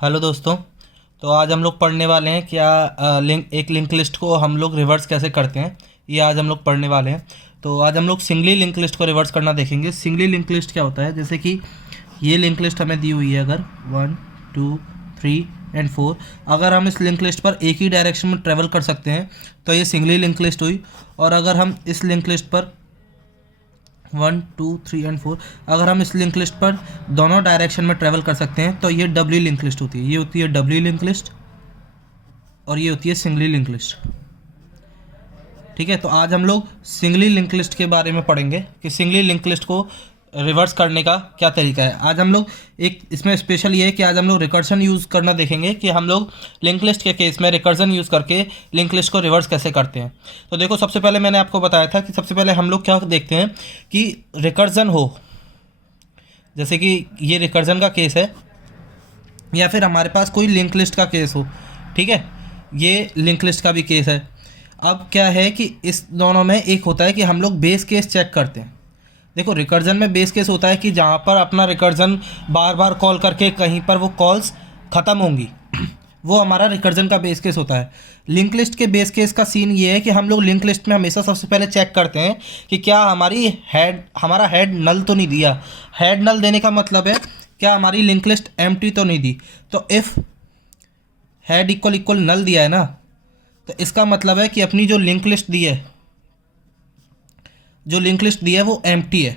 Hello दोस्तों। तो आज हम लोग पढ़ने वाले हैं क्या लिंक लिस्ट को हम लोग रिवर्स कैसे करते हैं, ये आज हम लोग पढ़ने वाले हैं। तो आज हम लोग सिंगली लिंक लिस्ट को रिवर्स करना देखेंगे। सिंगली लिंक लिस्ट क्या होता है, जैसे कि ये लिंक लिस्ट हमें दी हुई है, अगर 1 2 3 एंड 4, अगर हम इस लिंक लिस्ट पर एक ही डायरेक्शन में ट्रेवल कर सकते हैं तो ये सिंगली लिंक लिस्ट हुई। और अगर हम इस लिंक लिस्ट पर 1 2 3 एंड 4, अगर हम इस लिंक लिस्ट पर दोनों डायरेक्शन में ट्रेवल कर सकते हैं तो ये डब्ल्यू लिंक लिस्ट होती है। ये होती है डब्ल्यू लिंक लिस्ट और ये होती है सिंगली लिंक लिस्ट। ठीक है, तो आज हम लोग सिंगली लिंक लिस्ट के बारे में पढ़ेंगे कि सिंगली लिंक लिस्ट को रिवर्स करने का क्या तरीका है। आज हम लोग एक इसमें स्पेशल ये है कि आज हम लोग रिकर्जन यूज़ करना देखेंगे कि हम लोग लिंक लिस्ट के केस में रिकर्जन यूज़ करके लिंक लिस्ट को रिवर्स कैसे करते हैं। तो देखो, सबसे पहले मैंने आपको बताया था कि सबसे पहले हम लोग क्या देखते हैं कि रिकर्जन हो, जैसे कि ये रिकर्जन का केस है या फिर हमारे पास कोई लिंक लिस्ट का केस हो। ठीक है, ये लिंक लिस्ट का भी केस है। अब क्या है कि इस दोनों में एक होता है कि हम लोग बेस केस चेक करते हैं। देखो, रिकर्जन में बेस केस होता है कि जहाँ पर अपना रिकर्जन बार बार कॉल करके कहीं पर वो कॉल्स ख़त्म होंगी वो हमारा रिकर्जन का बेस केस होता है। लिंक लिस्ट के बेस केस का सीन ये है कि हम लोग लिंक लिस्ट में हमेशा सबसे पहले चेक करते हैं कि क्या हमारा हेड नल तो नहीं दिया। हेड नल देने का मतलब है क्या हमारी लिंक लिस्ट एम्प्टी तो नहीं दी। तो इफ़ हेड इक्वल इक्वल नल दिया है ना, तो इसका मतलब है कि अपनी जो लिंक लिस्ट दी है वो एम्प्टी है।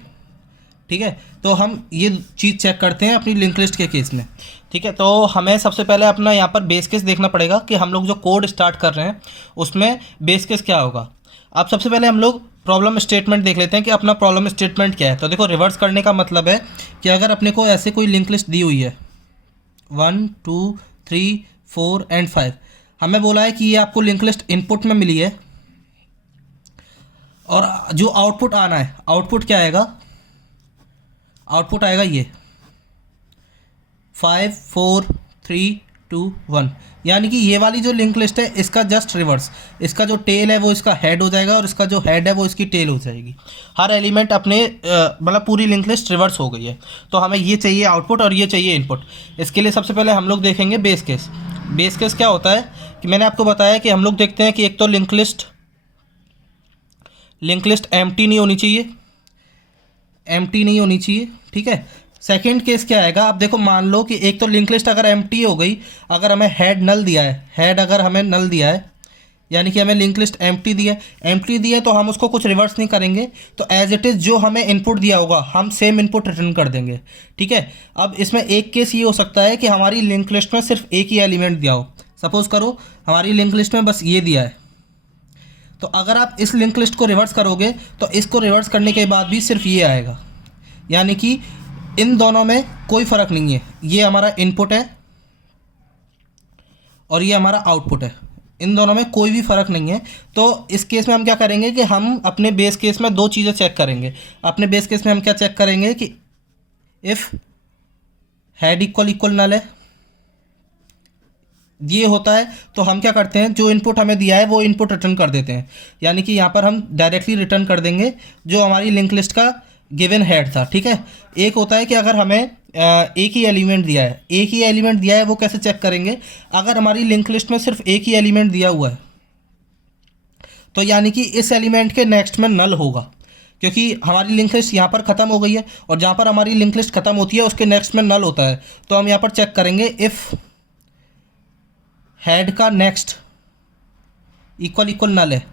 ठीक है, तो हम ये चीज़ चेक करते हैं अपनी लिंक लिस्ट के केस में। ठीक है, तो हमें सबसे पहले अपना यहाँ पर बेस केस देखना पड़ेगा कि हम लोग जो कोड स्टार्ट कर रहे हैं उसमें बेस केस क्या होगा। अब सबसे पहले हम लोग प्रॉब्लम स्टेटमेंट देख लेते हैं कि अपना प्रॉब्लम स्टेटमेंट क्या है। तो देखो, रिवर्स करने का मतलब है कि अगर अपने को ऐसे कोई लिंक लिस्ट दी हुई है 1 2 3 4 एंड 5, हमें बोला है कि ये आपको लिंक लिस्ट इनपुट में मिली है और जो आउटपुट आना है, आउटपुट क्या आएगा, आउटपुट आएगा ये 5 4 3 2 1। यानी कि ये वाली जो लिंक लिस्ट है इसका जस्ट रिवर्स, इसका जो टेल है वो इसका हेड हो जाएगा और इसका जो हेड है वो इसकी टेल हो जाएगी। हर एलिमेंट अपने मतलब पूरी लिंक लिस्ट रिवर्स हो गई है। तो हमें ये चाहिए आउटपुट और ये चाहिए इनपुट। इसके लिए सबसे पहले हम लोग देखेंगे बेस केस। बेस केस क्या होता है कि मैंने आपको बताया कि हम लोग देखते हैं कि एक तो लिंक लिस्ट एम्प्टी नहीं होनी चाहिए, एम्प्टी नहीं होनी चाहिए। ठीक है, सेकंड केस क्या आएगा, अब देखो मान लो कि एक तो लिंक लिस्ट अगर एम्प्टी हो गई, अगर हमें हेड नल दिया है, हेड अगर हमें नल दिया है यानी कि हमें लिंक लिस्ट एम्प्टी दी है तो हम उसको कुछ रिवर्स नहीं करेंगे। तो एज इट इज़ जो हमें इनपुट दिया होगा हम सेम इनपुट रिटर्न कर देंगे। ठीक है, अब इसमें एक केस ये हो सकता है कि हमारी लिंक लिस्ट में सिर्फ एक ही एलिमेंट दिया हो। सपोज़ करो हमारी लिंक लिस्ट में बस ये दिया है, तो अगर आप इस लिंक लिस्ट को रिवर्स करोगे तो इसको रिवर्स करने के बाद भी सिर्फ ये आएगा। यानी कि इन दोनों में कोई फ़र्क नहीं है, ये हमारा इनपुट है और ये हमारा आउटपुट है, इन दोनों में कोई भी फ़र्क नहीं है। तो इस केस में हम क्या करेंगे कि हम अपने बेस केस में दो चीज़ें चेक करेंगे। अपने बेस केस में हम क्या चेक करेंगे कि इफ़ हेड इक्वल इक्वल नल है, ये होता है तो हम क्या करते हैं, जो इनपुट हमें दिया है वो इनपुट रिटर्न कर देते हैं। यानी कि यहाँ पर हम डायरेक्टली रिटर्न कर देंगे जो हमारी लिंक लिस्ट का गिवन हेड था। ठीक है, एक होता है कि अगर हमें एक ही एलिमेंट दिया है वो कैसे चेक करेंगे, अगर हमारी लिंक लिस्ट में सिर्फ एक ही एलिमेंट दिया हुआ है तो यानी कि इस एलिमेंट के नेक्स्ट में नल होगा, क्योंकि हमारी लिंक लिस्ट यहाँ पर ख़त्म हो गई है और जहाँ पर हमारी लिंक लिस्ट ख़त्म होती है उसके नेक्स्ट में नल होता है। तो हम यहाँ पर चेक करेंगे इफ़ हेड का नेक्स्ट इक्वल इक्वल नल है।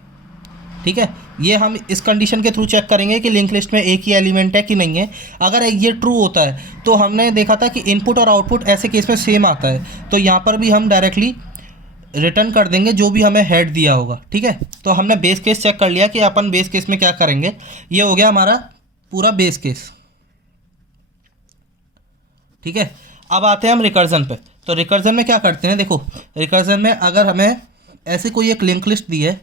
ठीक है, ये हम इस कंडीशन के थ्रू चेक करेंगे कि लिंक लिस्ट में एक ही एलिमेंट है कि नहीं है। अगर ये ट्रू होता है तो हमने देखा था कि इनपुट और आउटपुट ऐसे केस में सेम आता है, तो यहाँ पर भी हम डायरेक्टली रिटर्न कर देंगे जो भी हमें हेड दिया होगा। ठीक है, तो हमने बेस केस चेक कर लिया कि अपन बेस केस में क्या करेंगे। ये हो गया हमारा पूरा बेस केस। ठीक है, अब आते हैं हम रिकर्जन पे। तो रिकर्जन में क्या करते हैं, देखो रिकर्जन में अगर हमें ऐसे कोई एक लिंक लिस्ट दी है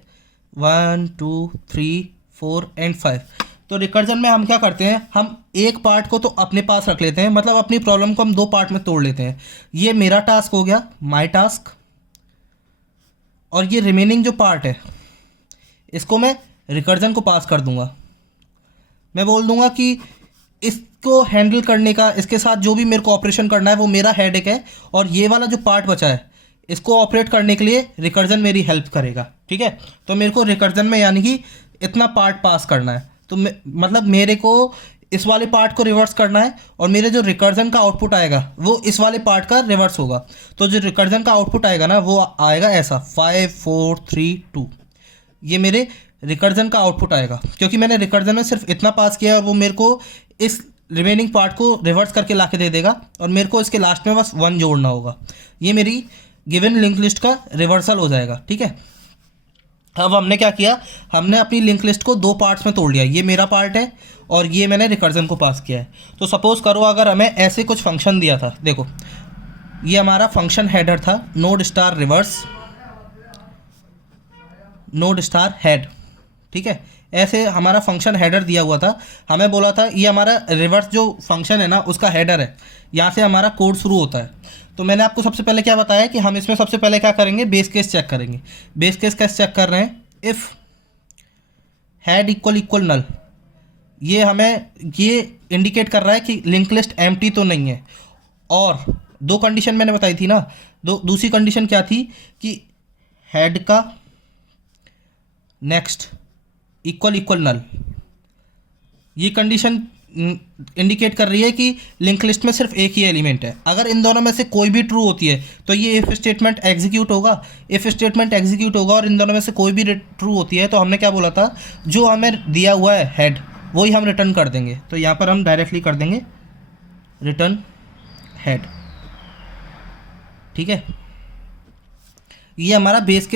1 2 3 4 एंड 5, तो रिकर्जन में हम क्या करते हैं, हम एक पार्ट को तो अपने पास रख लेते हैं, मतलब अपनी प्रॉब्लम को हम दो पार्ट में तोड़ लेते हैं। ये मेरा टास्क हो गया, माई टास्क, और ये रिमेनिंग जो पार्ट है इसको मैं रिकर्जन को पास कर दूंगा। मैं बोल दूंगा कि इसको हैंडल करने का, इसके साथ जो भी मेरे को ऑपरेशन करना है वो मेरा हेडेक है, और ये वाला जो पार्ट बचा है इसको ऑपरेट करने के लिए रिकर्जन मेरी हेल्प करेगा। ठीक है, तो मेरे को रिकर्जन में यानी कि इतना पार्ट पास करना है, तो मतलब मेरे को इस वाले पार्ट को रिवर्स करना है, और मेरे जो रिकर्जन का आउटपुट आएगा वो इस वाले पार्ट का रिवर्स होगा। तो जो रिकर्जन का आउटपुट आएगा ना वो आएगा ऐसा 5 4 3 2, ये मेरे रिकर्जन का आउटपुट आएगा, क्योंकि मैंने रिकर्जन में सिर्फ इतना पास किया है और वो मेरे को इस रिमेनिंग पार्ट को रिवर्स करके ला के दे देगा, और मेरे को इसके लास्ट में बस 1 जोड़ना होगा। ये मेरी गिवन लिंक लिस्ट का रिवर्सल हो जाएगा। ठीक है, अब हमने क्या किया, हमने अपनी लिंक लिस्ट को 2 पार्ट्स में तोड़ लिया। ये मेरा पार्ट है और ये मैंने रिकर्जन को पास किया है। तो सपोज़ करो अगर हमें ऐसे कुछ फंक्शन दिया था, देखो ये हमारा फंक्शन हेडर था, node star reverse node star head. ठीक है, ऐसे हमारा फंक्शन हेडर दिया हुआ था, हमें बोला था ये हमारा रिवर्स जो फंक्शन है ना उसका हेडर है, यहाँ से हमारा कोड शुरू होता है। तो मैंने आपको सबसे पहले क्या बताया कि हम इसमें सबसे पहले क्या करेंगे, बेस केस चेक करेंगे। बेस केस कैसे चेक कर रहे हैं, इफ़ हेड इक्वल नल, ये हमें ये इंडिकेट कर रहा है कि लिंक लिस्ट एम्प्टी तो नहीं है। और 2 कंडीशन मैंने बताई थी ना, दूसरी कंडीशन क्या थी कि हेड का नेक्स्ट इक्वल नल, ये कंडीशन इंडिकेट कर रही है कि लिंक लिस्ट में सिर्फ एक ही एलिमेंट है। अगर इन दोनों में से कोई भी ट्रू होती है तो ये इफ़ स्टेटमेंट एग्जीक्यूट होगा, इफ़ स्टेटमेंट एग्जीक्यूट होगा और इन दोनों में से कोई भी ट्रू होती है तो हमने क्या बोला था, जो हमें दिया हुआ है हेड वही हम रिटर्न कर देंगे। तो यहाँ पर हम डायरेक्टली कर देंगे रिटर्न हेड। ठीक है, ये हमारा बेस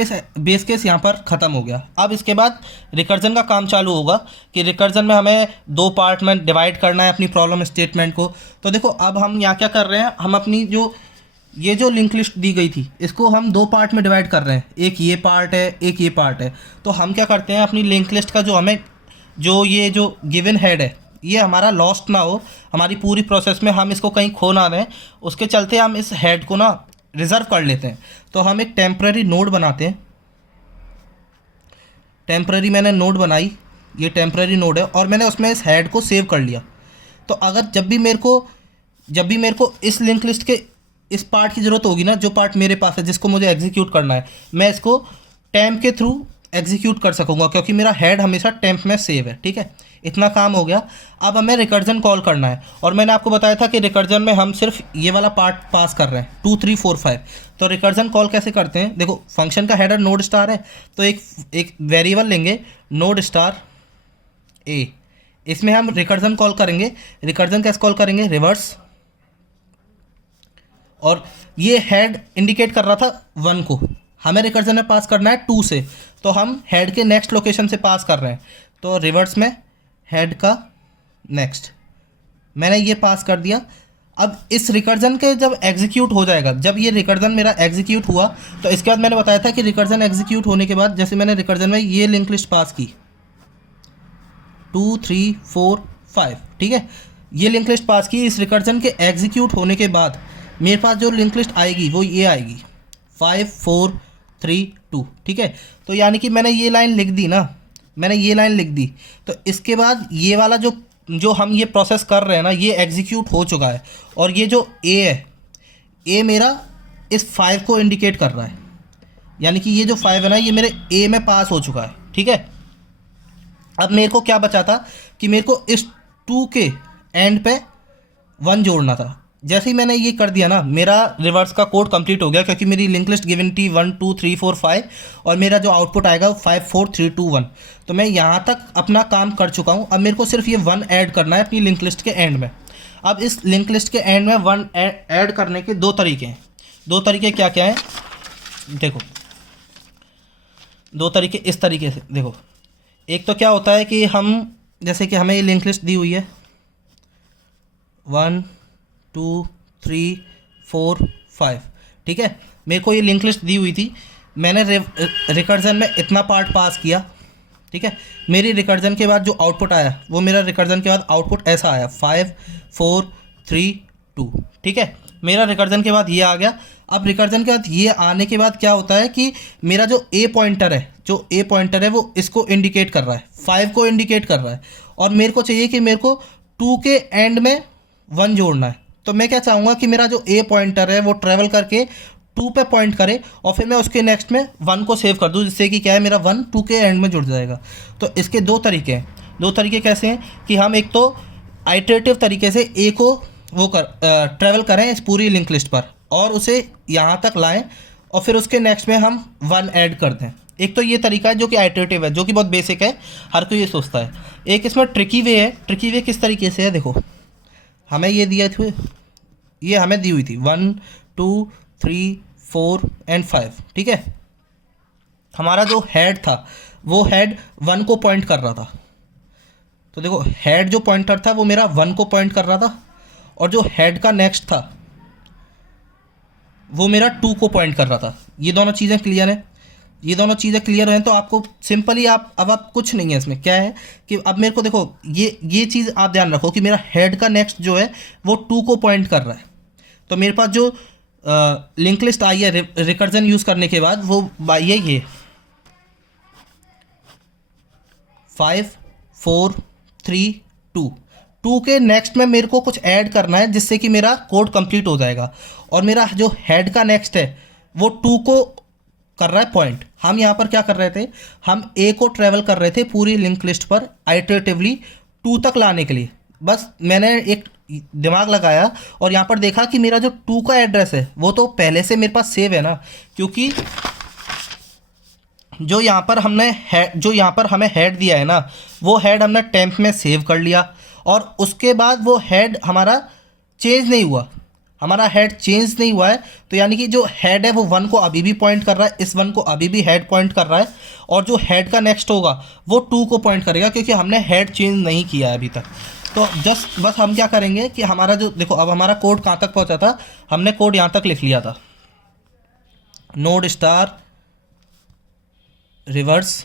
केस यहाँ पर ख़त्म हो गया। अब इसके बाद रिकर्जन का काम चालू होगा कि रिकर्जन में हमें 2 पार्ट में डिवाइड करना है अपनी प्रॉब्लम स्टेटमेंट को। तो देखो अब हम यहाँ क्या कर रहे हैं, हम अपनी ये जो लिंक लिस्ट दी गई थी इसको हम 2 पार्ट में डिवाइड कर रहे हैं, एक ये पार्ट है एक ये पार्ट है। तो हम क्या करते हैं, अपनी लिंक लिस्ट का ये जो गिवन हेड है ये हमारा लॉस्ट ना हो, हमारी पूरी प्रोसेस में हम इसको कहीं खो ना दें, उसके चलते हम इस हेड को ना रिज़र्व कर लेते हैं। तो हम एक टेम्पररी नोड बनाते हैं, टेम्पररी मैंने नोड बनाई, ये टेम्पररी नोड है और मैंने उसमें इस हेड को सेव कर लिया। तो अगर जब भी मेरे को इस लिंक लिस्ट के इस पार्ट की ज़रूरत होगी ना, जो पार्ट मेरे पास है जिसको मुझे एग्जीक्यूट करना है, मैं इसको टेम्प के थ्रू एग्जीक्यूट कर सकूँगा क्योंकि मेरा हेड हमेशा टेम्प में सेव है। ठीक है, इतना काम हो गया। अब हमें रिकर्जन कॉल करना है, और मैंने आपको बताया था कि रिकर्जन में हम सिर्फ ये वाला पार्ट पास कर रहे हैं 2 3 4 5। तो रिकर्जन कॉल कैसे करते हैं, देखो फंक्शन का हेडर नोड स्टार है, तो एक वेरिएबल लेंगे नोड स्टार ए, इसमें हम रिकर्जन कॉल करेंगे। रिकर्जन कैसे कॉल करेंगे, रिवर्स, और ये हेड इंडिकेट कर रहा था 1 को, हमें रिकर्जन में पास करना है 2 से, तो हम हेड के नेक्स्ट लोकेशन से पास कर रहे हैं। तो रिवर्स में हेड का नेक्स्ट मैंने ये पास कर दिया। अब इस रिकर्जन के जब एग्जीक्यूट हो जाएगा, जब ये रिकर्जन मेरा एग्जीक्यूट हुआ तो इसके बाद मैंने बताया था कि रिकर्जन एग्जीक्यूट होने के बाद जैसे मैंने रिकर्जन में ये लिंक लिस्ट पास की 2 3 4 5, ठीक है, ये लिंक लिस्ट पास की। इस रिकर्जन के एग्जीक्यूट होने के बाद मेरे पास जो लिंक लिस्ट आएगी वो ये आएगी 5 4 3 2। ठीक है, तो यानी कि मैंने ये लाइन लिख दी ना, मैंने ये लाइन लिख दी, तो इसके बाद ये वाला जो हम ये प्रोसेस कर रहे हैं ना ये एग्जीक्यूट हो चुका है, और ये जो ए है, ए मेरा इस 5 को इंडिकेट कर रहा है, यानी कि ये जो 5 है ना ये मेरे ए में पास हो चुका है। ठीक है, अब मेरे को क्या बचा था कि मेरे को इस 2 के एंड पे 1 जोड़ना था। जैसे ही मैंने ये कर दिया ना, मेरा रिवर्स का कोड कंप्लीट हो गया, क्योंकि मेरी लिंक लिस्ट गिवन थी 1 2 3 4 5, और मेरा जो आउटपुट आएगा वो 5 4 3 2 1। तो मैं यहाँ तक अपना काम कर चुका हूँ। अब मेरे को सिर्फ ये 1 ऐड करना है अपनी लिंक लिस्ट के एंड में। अब इस लिंक लिस्ट के एंड में 1 ऐड करने के 2 तरीके हैं। 2 तरीके क्या क्या हैं, देखो 2 तरीके इस तरीके से। देखो, एक तो क्या होता है कि हम जैसे कि हमें ये लिंक लिस्ट दी हुई है 1 2 3 4 5, ठीक है, मेरे को ये लिंक लिस्ट दी हुई थी, मैंने रिकर्जन में इतना पार्ट पास किया। ठीक है, मेरी रिकर्जन के बाद जो आउटपुट आया वो मेरा रिकर्जन के बाद आउटपुट ऐसा आया 5 4 3 2। ठीक है, मेरा रिकर्जन के बाद ये आ गया। अब रिकर्जन के बाद ये आने के बाद क्या होता है कि मेरा जो ए पॉइंटर है वो इसको इंडिकेट कर रहा है, 5 को इंडिकेट कर रहा है, और मेरे को चाहिए कि मेरे को टू के एंड में 1 जोड़ना है। तो मैं क्या चाहूँगा कि मेरा जो ए पॉइंटर है वो ट्रैवल करके 2 पे पॉइंट करे और फिर मैं उसके नेक्स्ट में 1 को सेव कर दूँ, जिससे कि क्या है मेरा 1 2 के एंड में जुड़ जाएगा। तो इसके 2 तरीके हैं। 2 तरीके कैसे हैं कि हम एक तो आइटरेटिव तरीके से ए को वो ट्रैवल करें इस पूरी लिंक लिस्ट पर और उसे यहाँ तक लाएं और फिर उसके नेक्स्ट में हम 1 ऐड कर दें। एक तो ये तरीका है जो कि आइटरेटिव है, जो कि बहुत बेसिक है, हर कोई ये सोचता है। एक इसमें ट्रिकी वे है। ट्रिकी वे किस तरीके से है, देखो हमें ये दिया थे, ये हमें दी हुई थी 1 2 3 4 एंड 5, ठीक है। हमारा जो हेड था वो हेड 1 को पॉइंट कर रहा था। तो देखो हेड जो पॉइंटर था वो मेरा 1 को पॉइंट कर रहा था और जो हेड का नेक्स्ट था वो मेरा 2 को पॉइंट कर रहा था। ये दोनों चीज़ें क्लियर हैं। ये दोनों चीज़ें क्लियर हैं तो आपको सिंपली आप कुछ नहीं है इसमें। क्या है कि अब मेरे को देखो ये चीज़ आप ध्यान रखो कि मेरा हेड का नेक्स्ट जो है वो 2 को पॉइंट कर रहा है। तो मेरे पास जो लिंक लिस्ट आई है रिकर्जन यूज़ करने के बाद वो ये 5 4 3 2 के नेक्स्ट में मेरे को कुछ ऐड करना है जिससे कि मेरा कोड कंप्लीट हो जाएगा। और मेरा जो हेड का नेक्स्ट है वो 2 को कर रहा है पॉइंट। हम यहाँ पर क्या कर रहे थे, हम ए को ट्रेवल कर रहे थे पूरी लिंक लिस्ट पर आइटरेटिवली 2 तक लाने के लिए। बस मैंने एक दिमाग लगाया और यहाँ पर देखा कि मेरा जो 2 का एड्रेस है वो तो पहले से मेरे पास सेव है ना, क्योंकि जो यहाँ पर हमें हेड दिया है ना वो हेड हमने टेम्प में सेव कर लिया और उसके बाद वो हेड हमारा चेंज नहीं हुआ। हमारा हेड चेंज नहीं हुआ है तो यानी कि जो हेड है वो 1 को अभी भी पॉइंट कर रहा है, इस 1 को अभी भी हेड पॉइंट कर रहा है और जो हेड का नेक्स्ट होगा वो 2 को पॉइंट करेगा क्योंकि हमने हेड चेंज नहीं किया है अभी तक। तो बस हम क्या करेंगे कि हमारा जो देखो अब हमारा कोड कहाँ तक पहुँचा था, हमने कोड यहाँ तक लिख लिया था, node star reverse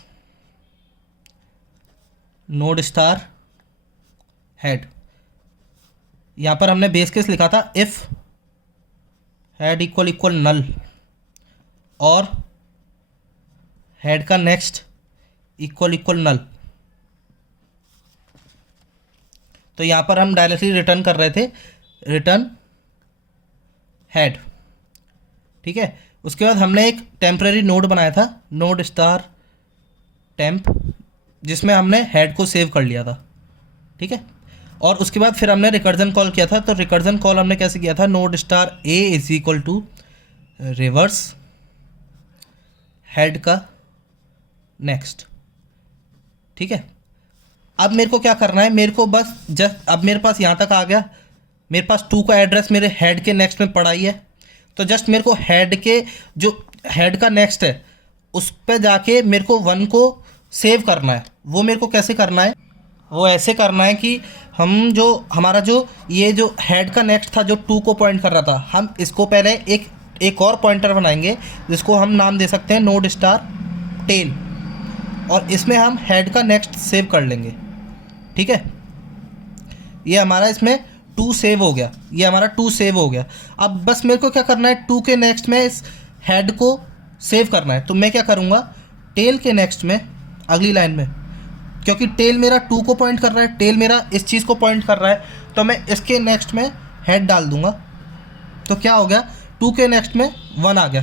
node star head. यहाँ पर हमने बेस केस लिखा था इफ़ हेड इक्वल नल और हेड का नेक्स्ट इक्वल नल। तो यहाँ पर हम डायरेक्टली रिटर्न कर रहे थे रिटर्न हेड, ठीक है। उसके बाद हमने एक टेम्परेरी नोड बनाया था नोड स्टार टेम्प, जिसमें हमने हेड को सेव कर लिया था, ठीक है। और उसके बाद फिर हमने रिकर्जन कॉल किया था। तो रिकर्जन कॉल हमने कैसे किया था, node star A is equal to reverse head का नेक्स्ट, ठीक है। अब मेरे को क्या करना है, मेरे को बस अब मेरे पास यहाँ तक आ गया, मेरे पास 2 का एड्रेस मेरे हेड के नेक्स्ट में पड़ा ही है। तो जस्ट मेरे को हेड के जो हेड का नेक्स्ट है उस पर जाके मेरे को 1 को सेव करना है। वो मेरे को कैसे करना है, वो ऐसे करना है कि हम जो हमारा जो ये जो हेड का नेक्स्ट था जो 2 को पॉइंट कर रहा था, हम इसको पहले एक और पॉइंटर बनाएंगे जिसको हम नाम दे सकते हैं नोड स्टार टेल और इसमें हम हेड का नेक्स्ट सेव कर लेंगे, ठीक है। ये हमारा इसमें 2 सेव हो गया, ये हमारा 2 सेव हो गया। अब बस मेरे को क्या करना है, 2 के नेक्स्ट में इस हेड को सेव करना है। तो मैं क्या करूँगा, टेल के नेक्स्ट में अगली लाइन में, क्योंकि टेल मेरा 2 को पॉइंट कर रहा है, टेल मेरा इस चीज़ को पॉइंट कर रहा है, तो मैं इसके नेक्स्ट में हेड डाल दूंगा। तो क्या हो गया, 2 के नेक्स्ट में 1 आ गया,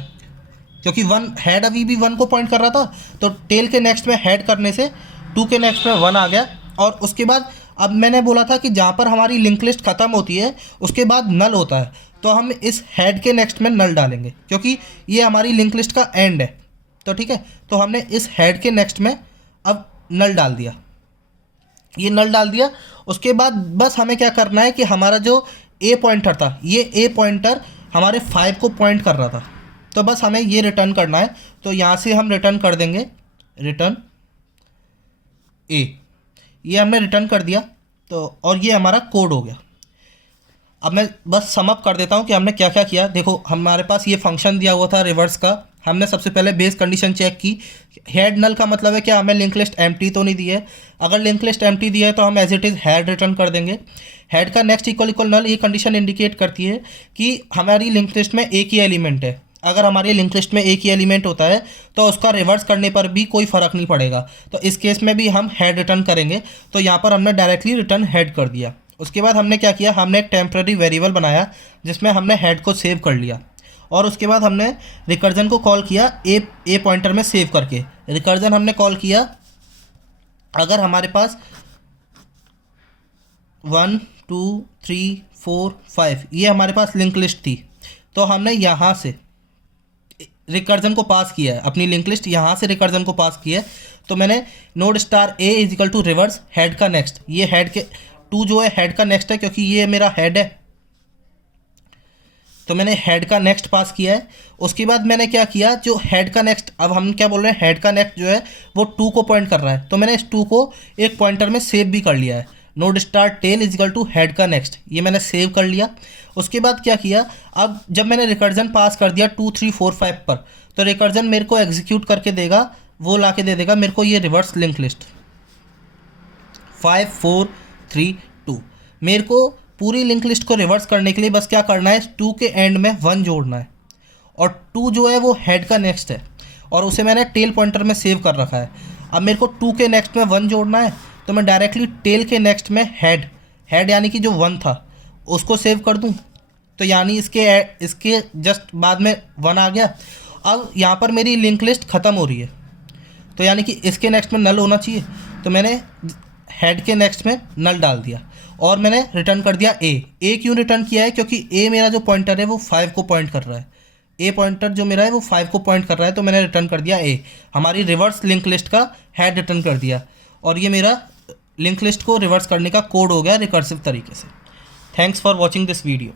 क्योंकि 1 हेड अभी भी 1 को पॉइंट कर रहा था। तो टेल के नेक्स्ट में हेड करने से 2 के नेक्स्ट में 1 आ गया। और उसके बाद अब मैंने बोला था कि जहाँ पर हमारी लिंक लिस्ट ख़त्म होती है उसके बाद नल होता है, तो हम इस हेड के नेक्स्ट में नल डालेंगे क्योंकि ये हमारी लिंक लिस्ट का एंड है। तो ठीक है, तो हमने इस हेड के नेक्स्ट में अब नल डाल दिया, ये नल डाल दिया। उसके बाद बस हमें क्या करना है कि हमारा जो ए पॉइंटर था, ये ए पॉइंटर हमारे 5 को पॉइंट कर रहा था, तो बस हमें ये रिटर्न करना है। तो यहाँ से हम रिटर्न कर देंगे रिटर्न ए, ये हमने रिटर्न कर दिया। तो और ये हमारा कोड हो गया। अब मैं बस समअप कर देता हूँ कि हमने क्या क्या किया। देखो हमारे पास ये फंक्शन दिया हुआ था रिवर्स का, हमने सबसे पहले बेस कंडीशन चेक की। हेड नल का मतलब है क्या, हमें लिंक लिस्ट एम्प्टी तो नहीं दी है। अगर लिंक लिस्ट एम्प्टी दिया है तो हम as it is head return कर देंगे। हेड का नेक्स्ट इक्वल नल, ये कंडीशन इंडिकेट करती है कि हमारी लिंक लिस्ट में एक ही एलिमेंट है। अगर हमारी लिंक लिस्ट में एक ही एलिमेंट होता है तो उसका रिवर्स करने पर भी कोई फ़र्क नहीं पड़ेगा। तो इस केस में भी हम हेड रिटर्न करेंगे। तो यहाँ पर हमने डायरेक्टली रिटर्न हेड कर दिया। उसके बाद हमने क्या किया, हमने एक टेम्प्रेरी वेरिएबल बनाया जिसमें हमने हेड को सेव कर लिया, और उसके बाद हमने रिकर्जन को कॉल किया ए पॉइंटर में सेव करके। रिकर्जन हमने कॉल किया अगर हमारे पास 1 2 3 4 5 ये हमारे पास लिंक लिस्ट थी, तो हमने यहाँ से रिकर्जन को पास किया है, अपनी लिंक लिस्ट यहाँ से रिकर्जन को पास किया है। तो मैंने node star A is equal to reverse head का नेक्स्ट, ये हेड के 2 जो है हेड का नेक्स्ट है क्योंकि ये मेरा हेड है, तो मैंने हेड का नेक्स्ट पास किया है। उसके बाद मैंने क्या किया, जो हेड का नेक्स्ट, अब हम क्या बोल रहे हैं, हेड का नेक्स्ट जो है वो 2 को पॉइंट कर रहा है, तो मैंने इस 2 को एक पॉइंटर में सेव भी कर लिया है। Node star tail is equal to head का नेक्स्ट, ये मैंने सेव कर लिया। उसके बाद क्या किया, अब जब मैंने रिकर्जन पास कर दिया 2 3 4 5 पर, तो रिकर्जन मेरे को एग्जीक्यूट करके देगा, वो ला के दे देगा मेरे को ये रिवर्स लिंक लिस्ट 5 4 3 2। मेरे को पूरी लिंक लिस्ट को रिवर्स करने के लिए बस क्या करना है, 2 के एंड में 1 जोड़ना है, और 2 जो है वो हेड का नेक्स्ट है और उसे मैंने टेल पॉइंटर में सेव कर रखा है। अब मेरे को 2 के नेक्स्ट में 1 जोड़ना है, तो मैं डायरेक्टली टेल के नेक्स्ट में हेड यानी कि जो 1 था उसको सेव कर दूं, तो यानी इसके जस्ट बाद में 1 आ गया। अब यहाँ पर मेरी लिंक लिस्ट ख़त्म हो रही है, तो यानी कि इसके नेक्स्ट में नल होना चाहिए, तो मैंने हेड के नेक्स्ट में नल डाल दिया और मैंने रिटर्न कर दिया ए क्यों रिटर्न किया है, क्योंकि ए मेरा जो पॉइंटर है वो 5 को पॉइंट कर रहा है, ए पॉइंटर जो मेरा है वो 5 को पॉइंट कर रहा है, तो मैंने रिटर्न कर दिया ए, हमारी रिवर्स लिंक लिस्ट का हेड रिटर्न कर दिया, और ये मेरा लिंक लिस्ट को रिवर्स करने का कोड हो गया रिकर्सिव तरीके से। Thanks for watching this video.